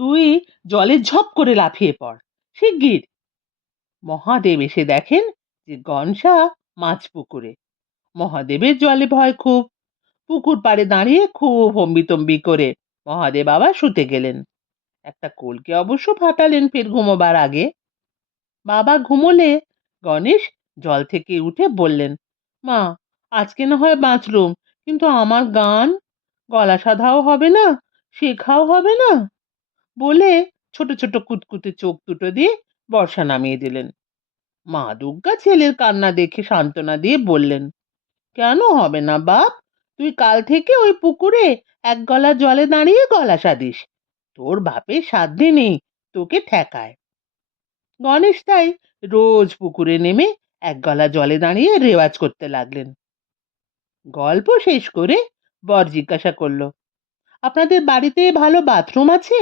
তুই জলে ঝপ করে লাফিয়ে পড়, শিগগির। মহাদেব এসে দেখেন যে গনসা মাছ পুকুরে। মহাদেবের জলে ভয় খুব, পুকুর পাড়ে দাঁড়িয়ে খুব হম্বিতম্বি করে মহাদেব আবার শুতে গেলেন। একটা কলকে অবশ্য ফাটালেন ফের ঘুমোবার আগে। বাবা ঘুমোলে গণেশ জল থেকে উঠে বললেন, মা, আজকে না হয় বাঁচলুম, কিন্তু আমার গান, গলা সাধাও হবে না, শেখাও হবে না, বলে ছোট ছোট কুতকুতে চোখ দুটো দিয়ে বর্ষা নামিয়ে দিলেন। মা দুর্গা ছেলের কান্না দেখে সান্ত্বনা দিয়ে বললেন, কেন হবে না বাপ, তুই কাল থেকে ওই পুকুরে এক গলা জলে দাঁড়িয়ে গলা সাধিস, তোর বাপের সাধ্যে নেই তোকে ঠেকায়। গণেশ তাই রোজ পুকুরে নেমে এক গলা জলে দাঁড়িয়ে রেওয়াজ করতে লাগলেন। গল্প শেষ করে বর জিজ্ঞাসা করলো, আপনাদের বাড়িতে ভালো বাথরুম আছে?